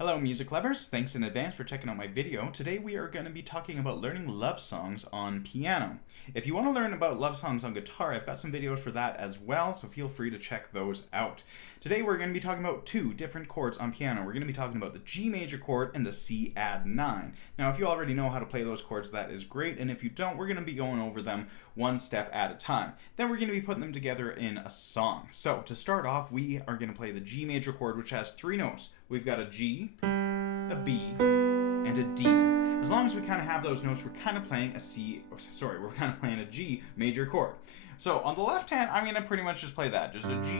Hello music lovers, thanks in advance for checking out my video. Today we are going to be talking about learning love songs on piano. If you want to learn about love songs on guitar, I've got some videos for that as well, so feel free to check those out. Today we're going to be talking about two different chords on piano. We're going to be talking about the G major chord and the C-Add9. Now if you already know how to play those chords, that is great, and if you don't, we're going to be going over them one step at a time. Then we're going to be putting them together in a song. So to start off, we are going to play the G major chord, which has three notes. We've got a G, a B, and a D. As long as we kind of have those notes, we're kind of playing a G major chord. So on the left hand, I'm going to pretty much just play that. Just a G,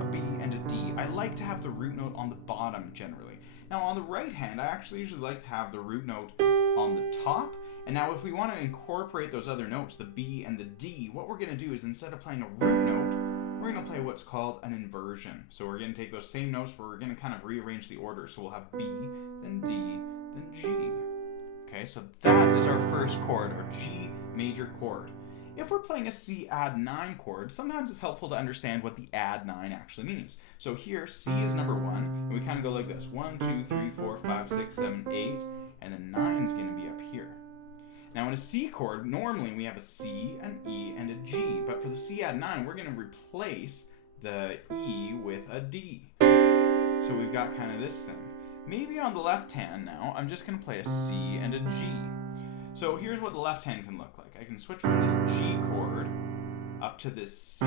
a B, and a D. I like to have the root note on the bottom generally. Now on the right hand, I actually usually like to have the root note on the top. And now if we want to incorporate those other notes, the B and the D, what we're going to do is instead of playing a root note, we're going to play what's called an inversion. So we're going to take those same notes, but we're going to kind of rearrange the order. So we'll have B, then D, then G. Okay, so that is our first chord, our G major chord. If we're playing a C-Add9 chord, sometimes it's helpful to understand what the add 9 actually means. So here, C is number 1, and we kind of go like this. 1, 2, 3, 4, 5, 6, 7, 8, and then 9 is going to be up here. Now in a C chord, normally we have a C, an E, and a G, but for the C-Add9, we're going to replace the E with a D. So we've got kind of this thing. Maybe on the left hand now, I'm just going to play a C and a G. So here's what the left hand can look like. I can switch from this G chord up to this C,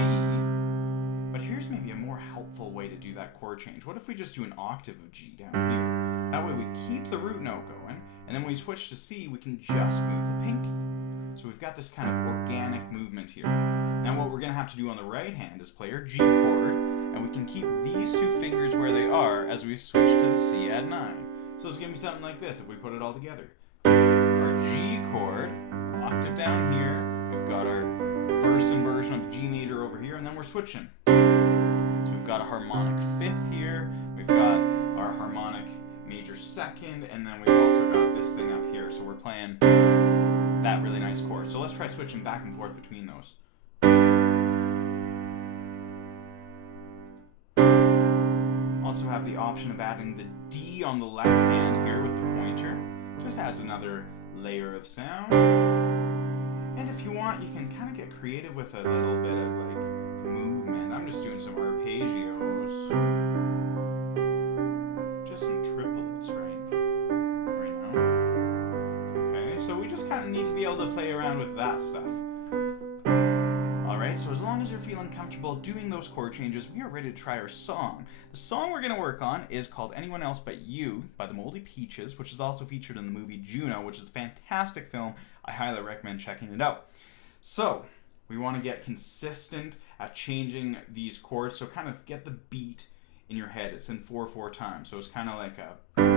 but here's maybe a more helpful way to do that chord change. What if we just do an octave of G down here? That way we keep the root note going, and then when we switch to C, we can just move the pinky. So we've got this kind of organic movement here. Now what we're going to have to do on the right hand is play our G chord, and we can keep these two fingers where they are as we switch to the C-Add9. So it's going to be something like this if we put it all together. Our G chord, octave down here, we've got our first inversion of the G major over here, and then we're switching. So we've got a harmonic fifth here, we've got our harmonic major second, and then we've also got this thing up here. So we're playing that really nice chord. So let's try switching back and forth between those. Also have the option of adding the D on the left hand here with the pointer. Just adds another layer of sound. And if you want, you can kind of get creative with a little bit of like movement. I'm just doing some arpeggios. Just some triplets right now. Okay, so we just kind of need to be able to play around with that stuff. Alright, so as long as you're feeling comfortable doing those chord changes, we are ready to try our song. The song we're going to work on is called Anyone Else But You by the Moldy Peaches, which is also featured in the movie Juno, which is a fantastic film. I highly recommend checking it out. So, we want to get consistent at changing these chords, so kind of get the beat in your head. It's in 4/4 time, so it's kind of like a 3,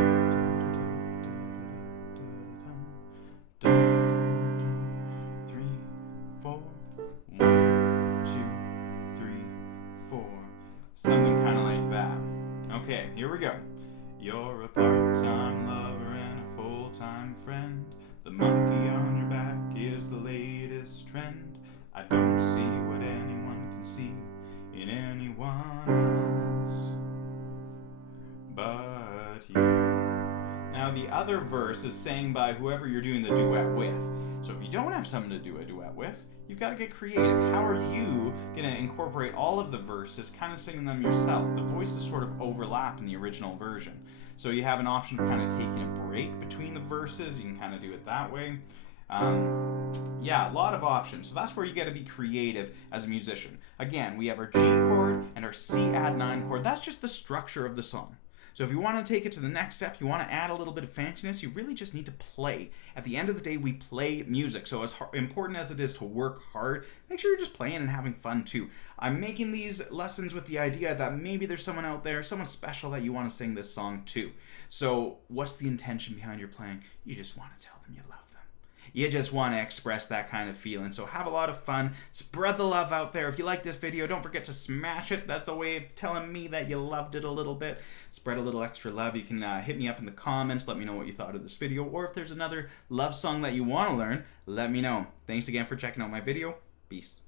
4, 1, 2, 3, 4, something kind of like that. Okay, here we go. You're a part-time lover and a full-time friend. The monkey on your back is the latest trend. I don't see what anyone can see in anyone else but you. Now the other verse is sang by whoever you're doing the duet with. So if you don't have someone to do a duet with, you've got to get creative. How are you going to incorporate all of the verses, kind of singing them yourself? The voices sort of overlap in the original version. So you have an option of kind of taking a break between the verses. You can kind of do it that way. Yeah, a lot of options. So that's where you got to be creative as a musician. Again, we have our G chord and our C-Add9 chord. That's just the structure of the song. So if you want to take it to the next step, you want to add a little bit of fanciness, you really just need to play. At the end of the day, we play music. So as important as it is to work hard, make sure you're just playing and having fun too. I'm making these lessons with the idea that maybe there's someone out there, someone special that you want to sing this song to. So what's the intention behind your playing? You just want to tell them you love them. You just want to express that kind of feeling. So have a lot of fun. Spread the love out there. If you like this video, don't forget to smash it. That's the way of telling me that you loved it a little bit. Spread a little extra love. You can hit me up in the comments. Let me know what you thought of this video. Or if there's another love song that you want to learn, let me know. Thanks again for checking out my video. Peace.